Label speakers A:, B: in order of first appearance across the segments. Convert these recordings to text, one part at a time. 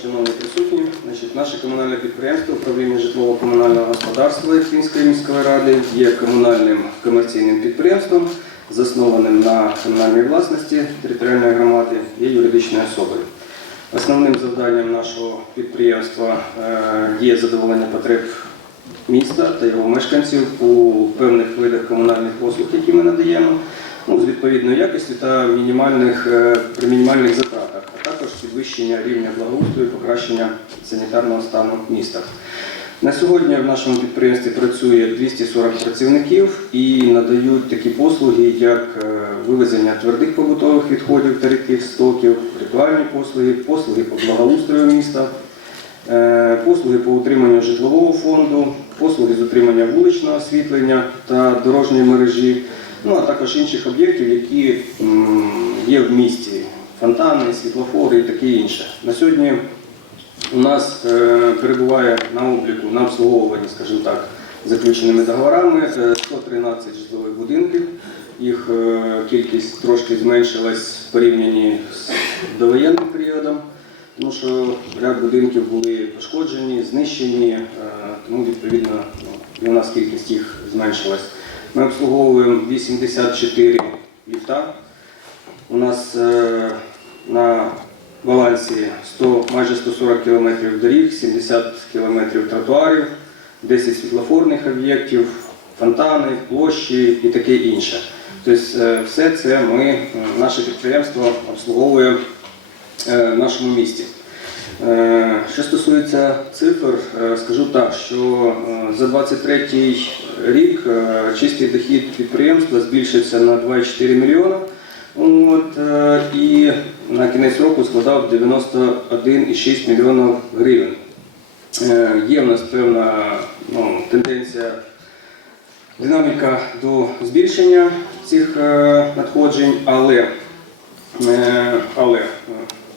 A: Шановні присутні, значить, наше комунальне підприємство управління житлово-комунального господарства Ірпінської міської ради є комунальним комерційним підприємством, заснованим на комунальній власності територіальної громади, є юридичною особою. Основним завданням нашого підприємства е, є задоволення потреб міста та його мешканців у певних видах комунальних послуг, які ми надаємо, ну, з відповідною якістю та мінімальних, е, при мінімальних також підвищення рівня благоустрою покращення санітарного стану міста. На сьогодні в нашому підприємстві працює 240 працівників і надають такі послуги, як е, вивезення твердих побутових відходів та рідких стоків, ритуальні послуги, послуги по благоустрою міста, е, послуги по утриманню житлового фонду, послуги з утримання вуличного освітлення та дорожньої мережі, ну а також інших об'єктів, які є в місті, фонтани, світлофори і таке інше. На сьогодні у нас е, перебуває на обліку, на обслуговуванні, скажімо так, заключеними договорами е, 113 житлових будинків. Їх е, кількість трошки зменшилась в порівнянні з довоєнним періодом, тому що ряд будинків були пошкоджені, знищені, е, тому відповідно ну, і у нас кількість їх зменшилась. Ми обслуговуємо 84 ліфта. У нас на балансі 100, майже 140 км доріг, 70 км тротуарів, 10 світлофорних об'єктів, фонтани, площі і таке інше. Тобто е, все це ми, е, наше підприємство обслуговує е, в нашому місті. Що стосується цифр, скажу так, що за 23 рік чистий дохід підприємства збільшився на 2,4 мільйона. От, і на кінець року складав 91,6 мільйонів гривень. Е, Є в нас певна ну, тенденція, динаміка до збільшення цих е, надходжень, але, е, але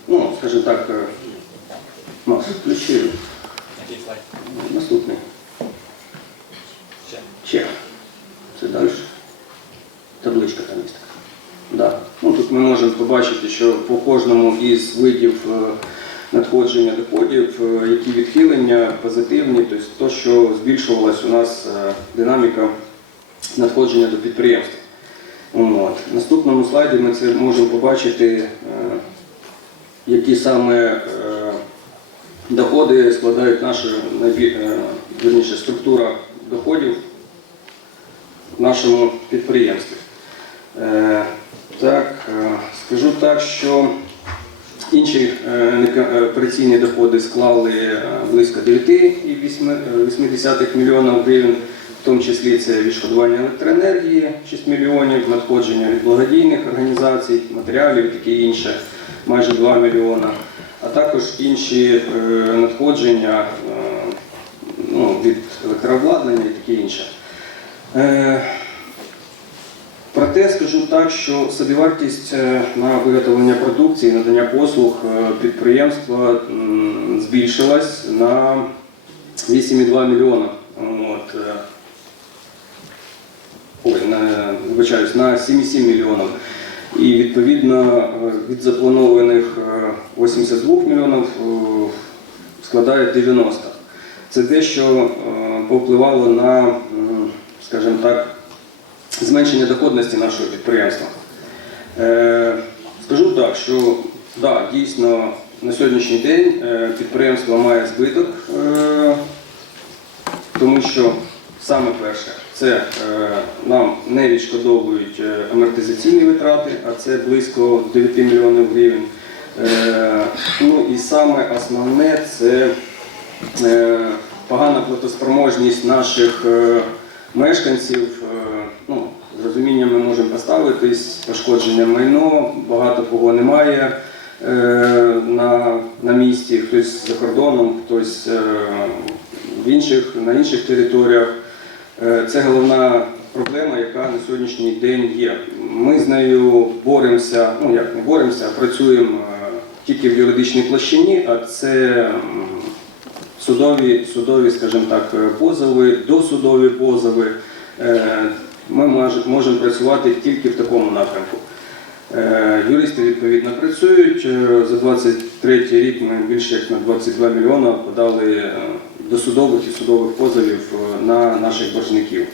A: ну, скажімо так, Макс, включи наступний.
B: Ще.
A: Ще. Це далі. Табличка там є така. Да. Ну, тут ми можемо побачити, що по кожному із видів е, надходження доходів, е, які відхилення позитивні, тобто то, що збільшувалась у нас е, динаміка надходження до підприємства. От. В наступному слайді ми це можемо побачити, які саме доходи складають нашу найбі- е, структура доходів в нашому підприємстві. Так, е, скажу так, що інші е, е, операційні доходи склали близько 9,8 мільйонів гривень, в тому числі це відшкодування електроенергії 6 мільйонів, надходження від благодійних організацій, матеріалів і таке інше, майже 2 мільйона, а також інші надходження ну, від електрообладнання і таке інше. Проте скажу так, що собівартість е, на виготовлення продукції, надання послуг е, підприємства збільшилась на 8,2 мільйона. От, е, Ой, на, вибачаюсь, на 7,7 мільйонів. І відповідно від запланованих е, 82 мільйонів складає 90. Це дещо е, повпливало на, скажімо так, зменшення доходності нашого підприємства. Е, Скажу так, що да, дійсно на сьогоднішній день е, підприємство має збиток, е, тому що саме перше, це нам не відшкодовують амортизаційні витрати, а це близько 9 мільйонів гривень. Ну і саме основне це погана платоспроможність наших мешканців. Розумінням ми можемо поставитись, пошкодження майно, багато кого немає е, на, на місці, хтось за кордоном, хтось е, в інших, на інших територіях. Е, Це головна проблема, яка на сьогоднішній день є. Ми з нею боремося, ну як не боремося, а працюємо е, тільки в юридичній площині, а це судові, судові, скажімо так, е, позови, досудові позови. Ми можемо працювати тільки в такому напрямку. Е, Юристи відповідно працюють. Е, За 23 рік ми більше як на 22 мільйона подали е, досудових і судових позовів на наших боржників.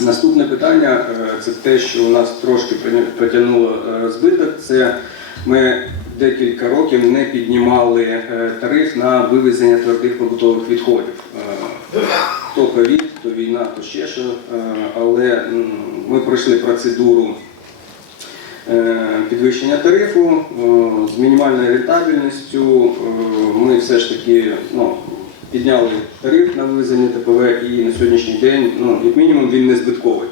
A: Наступне питання це те, що у нас трошки притягнуло збиток. Це ми декілька років не піднімали тариф на вивезення твердих побутових відходів. То ковід, то війна, то ще що. Е, Але ми пройшли процедуру е, підвищення тарифу е, з мінімальною рентабельністю. Ми все ж таки ну, підняли тариф на вивезення ТПВ і на сьогоднішній день, ну, як мінімум, він не збитковий.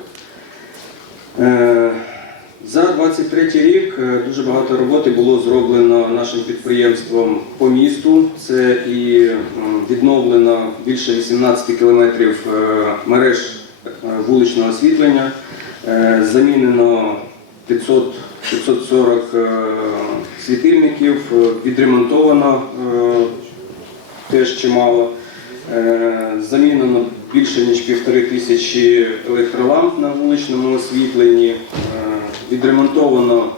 A: За 23 рік е, дуже багато роботи було зроблено нашим підприємством по місту. Це і відновлено більше 18 кілометрів е, мереж е, вуличного освітлення, замінено 500, 540 е, світильників, відремонтовано теж чимало. Замінено більше ніж півтори тисячі електроламп на вуличному освітленні, відремонтовано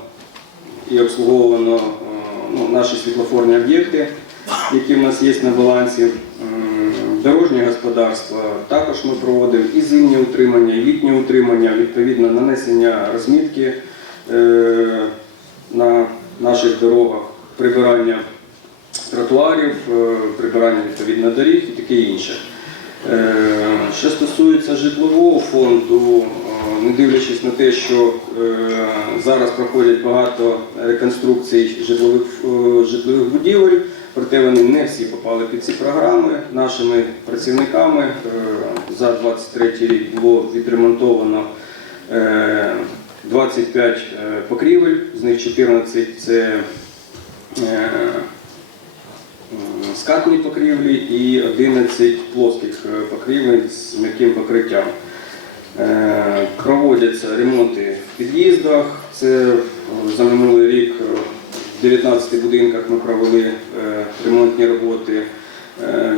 A: і обслуговувано е, ну, наші світлофорні об'єкти, які в нас є на балансі. Дорожнє господарство також ми проводимо і зимнє утримання, і літнє утримання, відповідно нанесення розмітки е, на наших дорогах, прибирання тротуарів, е, прибирання відповідно доріг і таке інше. Що стосується житлового фонду, не дивлячись на те, що е, зараз проходять багато реконструкцій житлових, е, житлових будівель, проте вони не всі попали під ці програми. Нашими працівниками е, за 23 рік було відремонтовано е, 25 е, покрівель, з них 14 це скатні покрівлі і 11 плоских покрівель з м'яким покриттям. Е, Проводяться ремонти в під'їздах. Це е, за минулий рік в 19 будинках ми провели е, ремонтні роботи.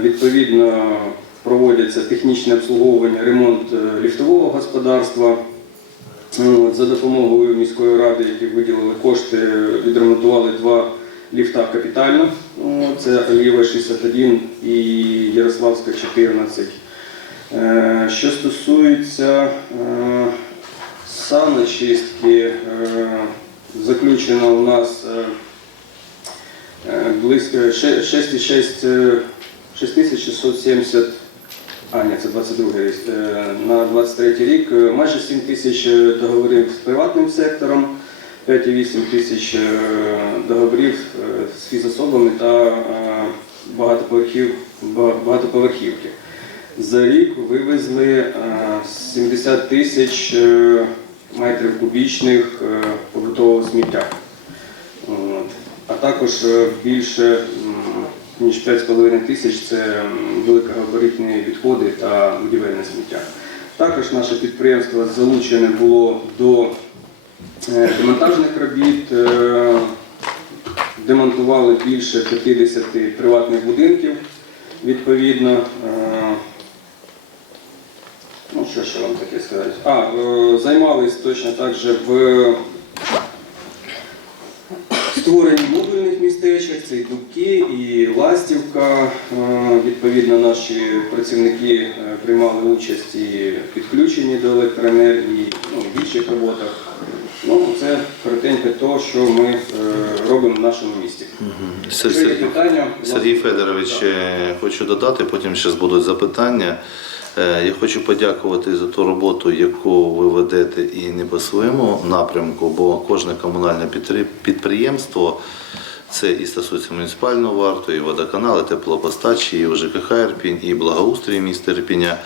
A: Відповідно, проводяться технічне обслуговування, ремонт ліфтового господарства. За допомогою міської ради, які виділили кошти, відремонтували два ліфта капітально. Це Алієва 61 і Ярославська 14. Е, Що стосується е, саночистки, е, заключено у нас близько 6,6 е, 6670 а, ні, це 22 рік. Е, На 23 рік майже 7 тисяч договорів з приватним сектором, 5,8 тисяч договорів з фізособами та багатоповерхів, багатоповерхівки. За рік вивезли е, 70 тисяч е, метрів кубічних е, побутового сміття. А також е, більше ніж 5,5 тисяч це великогабаритні відходи та будівельне сміття. Також наше підприємство залучене було до е, демонтажних робіт. е, Демонтували більше 50 приватних будинків відповідно. Що ще вам таке сказати? А, е, займались точно так же в створенні модульних містечок, це і Дубки, і Ластівка. Е, Відповідно, наші працівники е, приймали участь і в підключенні до електроенергії, ну, в інших роботах. Ну, це коротенько того, що ми е, робимо в нашому місті.
C: Сергій
A: ласка.
C: Федорович, хочу додати, потім ще будуть запитання. Е, Я хочу подякувати за ту роботу, яку ви ведете і не по своєму напрямку, бо кожне комунальне підприємство це і стосується муніципального варту, і водоканал, і теплопостачі, і ЖКХ Ірпінь, і благоустрій міста Ірпіня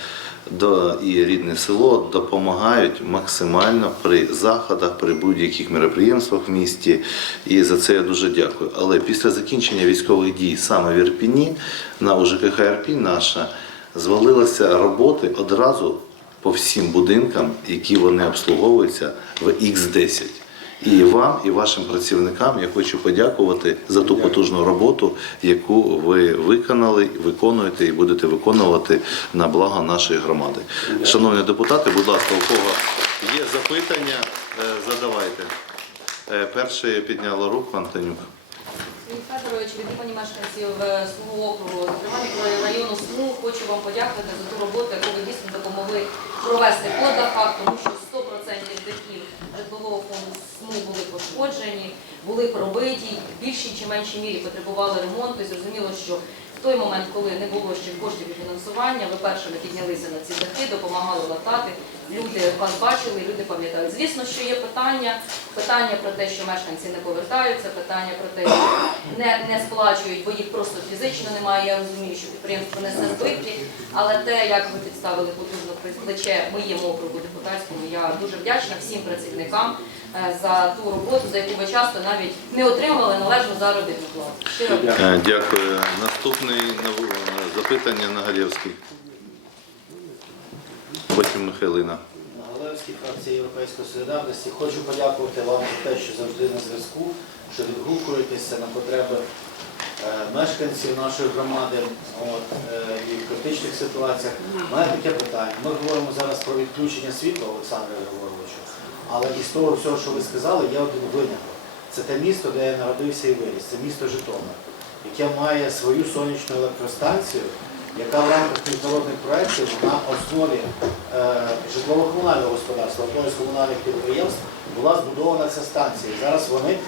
C: і рідне село допомагають максимально при заходах, при будь-яких мероприємствах в місті. І за це я дуже дякую. Але після закінчення військових дій саме в Ірпіні на УЖКХ Ірпінь наша звалилися роботи одразу по всім будинкам, які вони обслуговуються в Х10. І вам, і вашим працівникам я хочу подякувати за ту потужну роботу, яку ви виконали, виконуєте і будете виконувати на благо нашої громади. Шановні депутати, будь ласка, у кого є запитання, е, задавайте. Е, Перше підняла руку Антонюк.
D: Сергій Федорович, від мешканців свого округу, зокрема мікрорайону СМУ, хочу вам подякувати за ту роботу, яку ви дійсно допомогли провести по тому що 100% дахів житлового фонду СМУ були пошкоджені, були пробиті, в більшій чи меншій мірі потребували ремонту. І зрозуміло, що той момент, коли не було ще коштів і фінансування, ви першими піднялися на ці дахи, допомагали латати. Люди вас бачили, люди пам'ятають. Звісно, що є питання, питання про те, що мешканці не повертаються, питання про те, що не, не сплачують, бо їх просто фізично немає. Я розумію, що підприємство несе збитки, але те, як ви підставили потужно плече моєму округу депутатському, я дуже вдячна всім працівникам за ту роботу, за яку ви часто навіть не отримали належну заробітну плату. Щиро дякую.
C: Е, Дякую. Наступне запитання Нагалєвський. Потім Михайлина.
E: На Галевській фракції Європейської солідарності хочу подякувати вам за те, що завжди на зв'язку, що відгукуєтеся на потреби е, мешканців нашої громади от, е, і в критичних ситуаціях. У мене таке питання. Ми говоримо зараз про відключення світла Олександра Григоровичу, але із того всього, що ви сказали, є один виняток. Це те місто, де я народився і виріс. Це місто Житомир, яке має свою сонячну електростанцію, яка в рамках міжнародних проєктів на основі е, житлово-комунального господарства, одного з комунальних підприємств, була збудована ця станція. Зараз вони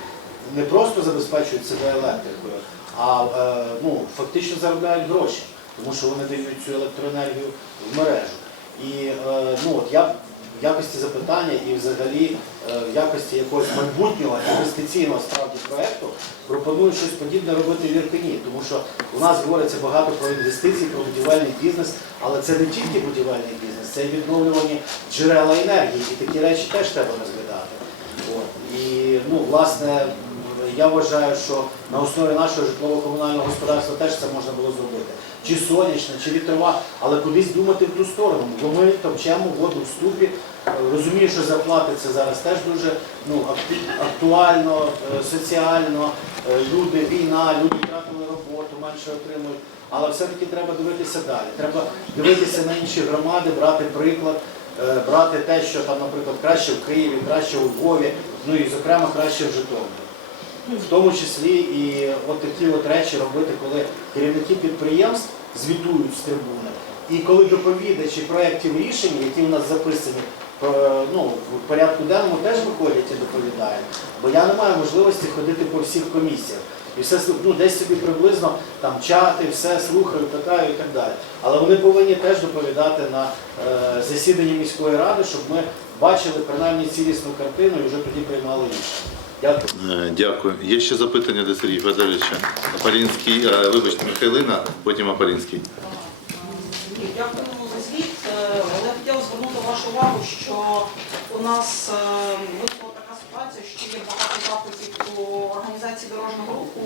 E: не просто забезпечують себе електрикою, а е, ну, фактично заробляють гроші, тому що вони дають цю електроенергію в мережу. І е, ну, от я в якості запитання і взагалі е, в якості якогось майбутнього інвестиційного справді проєкту пропоную щось подібне робити в Ірпені, тому що у нас говориться багато про інвестиції, про будівельний бізнес, але це не тільки будівельний бізнес, це і відновлювані джерела енергії, і такі речі теж треба розглядати. От. І ну, власне, я вважаю, що на основі нашого житлово-комунального господарства теж це можна було зробити. Чи сонячна, чи вітрова, але кудись думати в ту сторону. Бо ми товчемо воду в ступі. Розумію, що зарплати це зараз теж дуже ну, актуально, е, соціально. Е, Люди, війна, люди втратили роботу, менше отримують. Але все-таки треба дивитися далі. Треба дивитися на інші громади, брати приклад, е, брати те, що там, наприклад, краще в Києві, краще у Львові, ну і зокрема краще в Житомирі. В тому числі і от такі от речі робити, коли керівники підприємств звітують з трибуни. І коли доповідачі проєктів рішень, які у нас записані е, ну, в порядку денному, теж виходять і доповідають. Бо я не маю можливості ходити по всіх комісіях. І все ну, десь собі приблизно там чати, все слухаю, питаю і так далі. Але вони повинні теж доповідати на е, засіданні міської ради, щоб ми бачили принаймні цілісну картину і вже тоді приймали рішення. Дякую.
C: Е, Дякую. Є ще запитання до Сергія Федоровича. Апарінський, е, вибачте, Михайлина, потім Апарінський.
F: Дякую за звіт, е, але хотіла звернути вашу увагу, що у нас виникла така ситуація, що є багато організації дорожнього руху,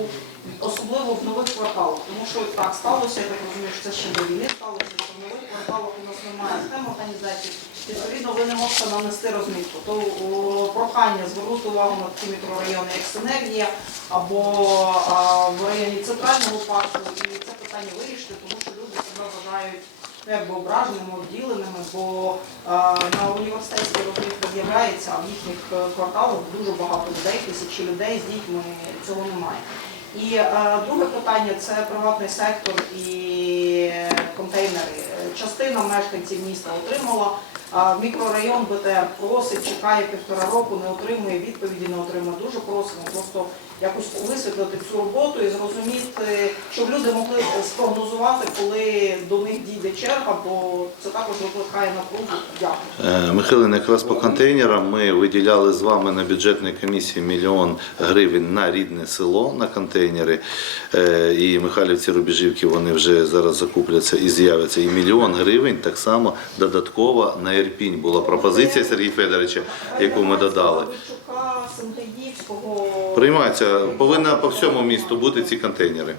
F: особливо в нових кварталах. Тому що так сталося, я так розумію, що це ще до війни сталося, що в нових кварталах у нас немає схем організації. Відповідно, ви не можете нанести розмітку. То о, прохання звернути увагу на такі мікрорайони, як Синергія або а, в районі центрального парку, і це питання вирішити, тому що люди себе вважають якби ображеними, обділеними, бо а, на університетській розмітка з'являється, а в їхніх е, кварталах дуже багато людей, тисячі людей з дітьми цього немає. І е, друге питання це приватний сектор і е, контейнери. Е, Частина мешканців міста отримала. Мікрорайон БТР просить, чекає півтора року, не отримує відповіді, не отримує. Дуже просимо просто якось висвітлити цю роботу і зрозуміти, щоб люди могли спрогнозувати, коли до них дійде черга, бо це також викликає напругу. Дякую.
C: Е, Михайлин, якраз по контейнерам ми виділяли з вами на бюджетній комісії мільйон гривень на рідне село на контейнери. Е, І Михайлівці Рубіжівки вони вже зараз закупляться і з'являться. І мільйон гривень так само додатково на Ірпінь була пропозиція Сергія Федоровича, яку ми додали. Приймається, повинна по всьому місту бути ці контейнери.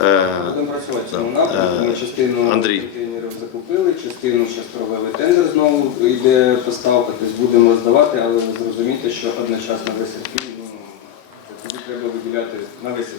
C: Е,
A: Будемо працювати в цьому
C: Е,
A: напрямку. Ми частину
C: Андрій.
A: контейнерів закупили, частину ще провели тендер знову йде поставка, тобто будемо роздавати, але зрозуміти, що одночасно весь Ірпінь, ну, це тоді треба виділяти на весь цей.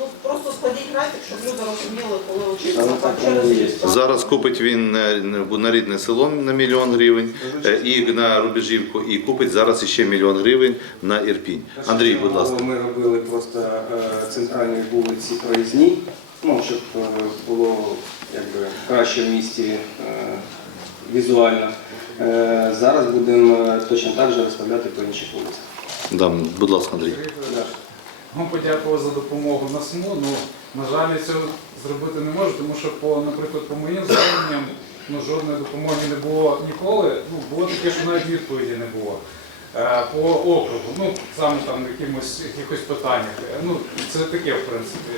F: Ну, просто складіть графік, щоб люди розуміли, коли очікується там через
A: є.
F: рік. так?
C: Зараз купить він е, на рідне село на мільйон гривень е, і на Рубежівку, і купить зараз ще мільйон гривень на Ірпінь. Андрій, будь ласка.
A: Ми робили просто е, центральні вулиці проїзні, ну, щоб е, було якби, краще в місті е, візуально. Е, Зараз будемо е, точно так же розставляти по інших вулицях.
C: Да, будь ласка, Андрій.
A: Да.
G: Вам подякував за допомогу на СМУ. Ну, на жаль, я цього зробити не можу, тому що, по, наприклад, по моїм зверненням ну, жодної допомоги не було ніколи. Ну, було таке, що навіть відповіді не було. Е, По округу, ну саме там якимось якихось питаннях. Е, Ну це таке, в принципі.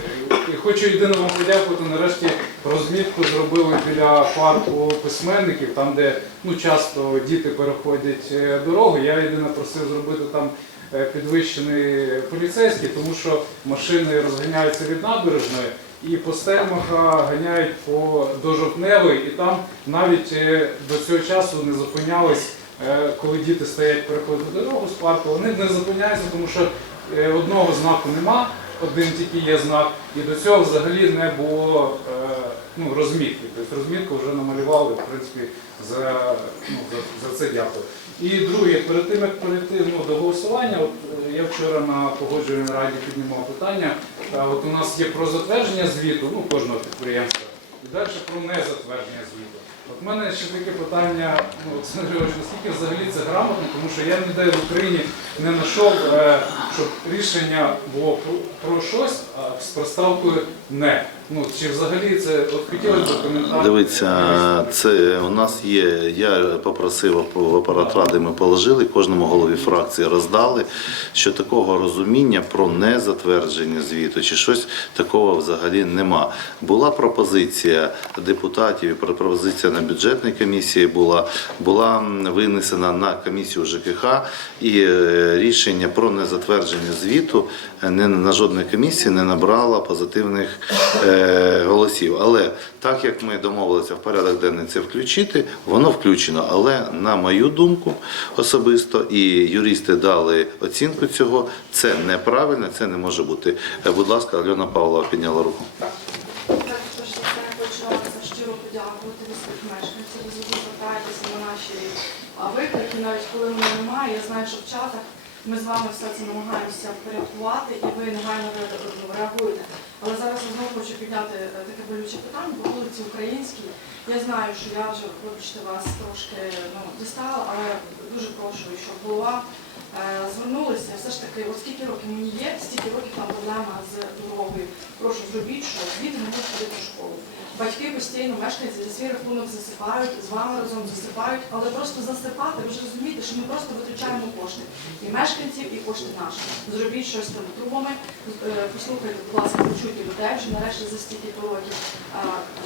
G: І хочу єдине вам подякувати. Нарешті розмітку зробили біля парку письменників, там де ну часто діти переходять е, дорогу. Я єдине просив зробити там е, підвищений поліцейський, тому що машини розганяються від набережної і по Стельмаха ганяють по до Жовтневої, і там навіть е, до цього часу не зупинялись, е, коли діти стоять переходити дорогу з парку. Вони не зупиняються, тому що одного знаку нема, один тільки є знак, і до цього взагалі не було е, ну, розмітки. Тобто розмітку вже намалювали, в принципі, за, ну, за, за це дякую. І друге, перед тим як перейти ну, до голосування, от е, я вчора на погоджувальній раді піднімав питання. е, От у нас є про затвердження звіту, ну кожного підприємства, і далі про незатвердження звіту. От в мене ще таке питання, ну, Олександр наскільки взагалі це грамотно, тому що я ніде в Україні не знайшов, е, щоб рішення було про щось, а з приставкою не. Ну чи взагалі це от хотілося б коментар.
C: Дивіться, це у нас є. Я попросив в апарат ради. Ми положили кожному голові фракції, роздали, що такого розуміння про незатвердження звіту чи щось такого взагалі нема. Була пропозиція депутатів, і пропозиція на бюджетній комісії була, була винесена на комісію ЖКХ, і е, рішення про незатвердження звіту е, не на жодній комісії не набрало позитивних е, голосів. Але так як ми домовилися в порядок денний це включити, воно включено. Але на мою думку особисто, і юристи дали оцінку цього, це неправильно, це не може бути. Е, Будь ласка, Альона Павлова підняла руку.
H: Виклики, навіть коли мене немає. Я знаю, що в чатах ми з вами все це намагаємося впорядкувати і ви негайно реагуєте. Але зараз я знову хочу підняти е, таке болюче питання по вулиці Українській. Я знаю, що я вже, вибачте, вас трошки ну, дістала, але дуже прошу, щоб голова е, звернулися. Все ж таки, от скільки років мені є, стільки років там проблема з дорогою. Прошу, зробіть, що діти не можуть ходити в школу. Батьки постійно мешканці за свій рахунок засипають, з вами разом засипають, але просто засипати, ви ж розумієте, що ми просто витрачаємо кошти. І мешканців, і кошти наші. Зробіть щось з тими трубами, е, послухайте, будь ласка, почуйте людей вже нарешті за стільки років.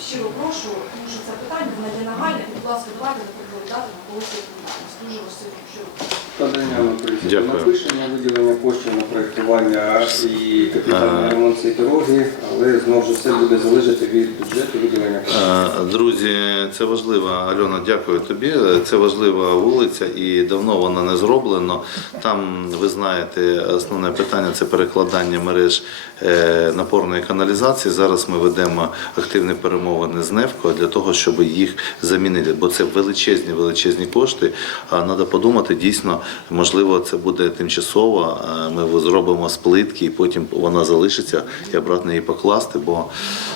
H: Щиро прошу, тому що це питання, воно є нагальне, будь ласка, давайте відповідати на голосі відповідальність. Дуже вас щиро прошу.
A: Подання на поліцію напишемо, виділення коштів на проєктування і капітальний ремонт цієї дороги, але знову ж все буде залежати від бюджету виділення коштів.
C: Е, Друзі, це важлива Альона, дякую тобі. Це важлива вулиця і давно вона не зроблено. Там ви знаєте, основне питання це перекладання мереж е, напорної каналізації. Зараз ми ведемо активні перемовини з НЕФКО для того, щоб їх замінити, бо це величезні величезні кошти. А треба подумати дійсно, можливо, це буде тимчасово. е, Ми зробимо з плитки, і потім вона залишиться і обратно її покласти, бо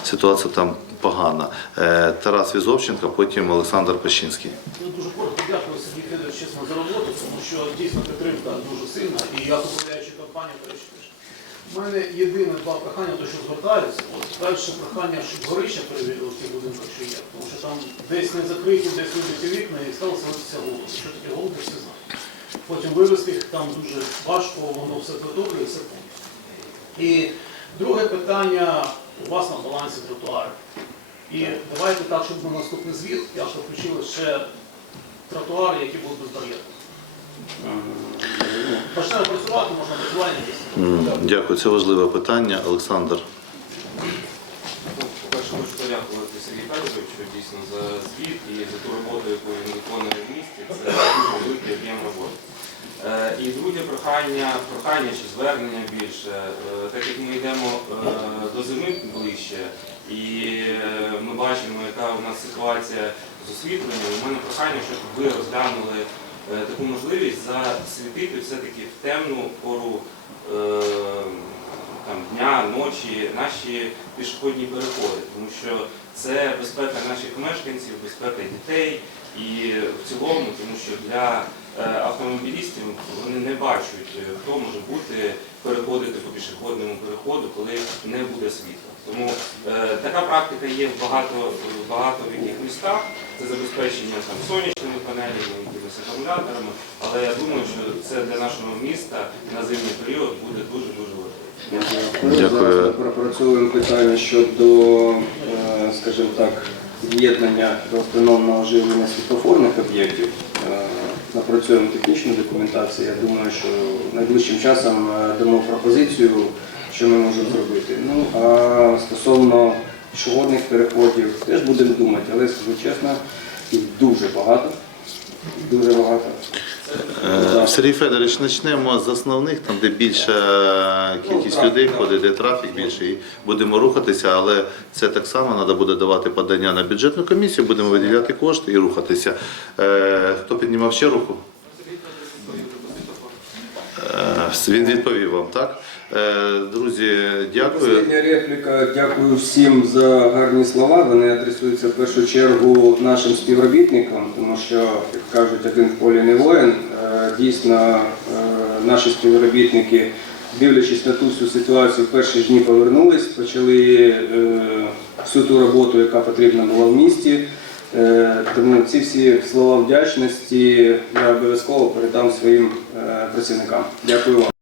C: ситуація там погана. Е, Тарас Візовченко, потім Олександр Пащинський.
I: Ну, дуже коротко дякую Сергій Федорович, чесно, за роботу, тому що дійсно підтримка дуже сильна, і я поправляючи компанію, до. У мене єдине два прохання, то що звертаються. От перше прохання, щоб горища перевірили в тих будинках, що є, тому що там десь не закриті, десь вибиті вікна і стало селитися голуби. Що таке. Потім вивезти їх там дуже важко, воно все затоплює, все повністю. І друге питання у вас на балансі тротуари. І давайте так, щоб на наступний звіт я ще включили ще тротуари, які будуть безбар'єрні. Почнемо працювати, можна працювання
C: М, Дякую, це важливе питання. Олександр.
J: По-перше, хочу подякувати Сергію Федоровичу дійсно за звіт і за ту роботу, яку він виконує в місті. Це дуже великий об'єм роботи. Е, І друге прохання, прохання чи звернення більше, Е, так як ми йдемо е, до зими ближче, і ми бачимо, яка у нас ситуація з освітленням, у мене прохання, щоб ви розглянули таку можливість засвітити все-таки в темну пору там, дня, ночі наші пішохідні переходи, тому що це безпека наших мешканців, безпека дітей і в цілому, тому що для е, автомобілістів вони не бачать, е, хто може бути переходити по пішохідному переходу, коли не буде світла. Тому е, така практика є в багато, в багато в яких містах. Це забезпечення там сонячними панелями, якимись акумуляторами. Але я думаю, що це для нашого міста на зимній період буде дуже дуже важливо.
A: Дякую.
C: Дякую.
A: Зараз ми пропрацьовуємо питання щодо, скажімо так, з'єднання до автономного живлення світлофорних об'єктів. Е, Напрацюємо технічну документацію. Я думаю, що найближчим часом е, дамо пропозицію, що ми можемо зробити. Ну а стосовно пішохідних переходів, теж будемо думати, але скажу чесно, їх дуже багато. Дуже багато.
C: Е, Сергій Федорович, почнемо з основних, там де більша кількість людей ходить, де трафік більший. Будемо рухатися, але це так само треба буде давати подання на бюджетну комісію, будемо виділяти кошти і рухатися. Е, Хто піднімав ще руку? Е, Він відповів вам, так? Е, Друзі, дякую.
A: Остання репліка. Дякую всім за гарні слова. Вони адресуються в першу чергу нашим співробітникам, тому що, як кажуть, один в полі не воїн. Е, Дійсно, наші співробітники, дивлячись на ту всю ситуацію, в перші дні повернулись, почали всю ту роботу, яка потрібна була в місті. Е, Тому ці всі слова вдячності я обов'язково передам своїм е, працівникам. Дякую вам.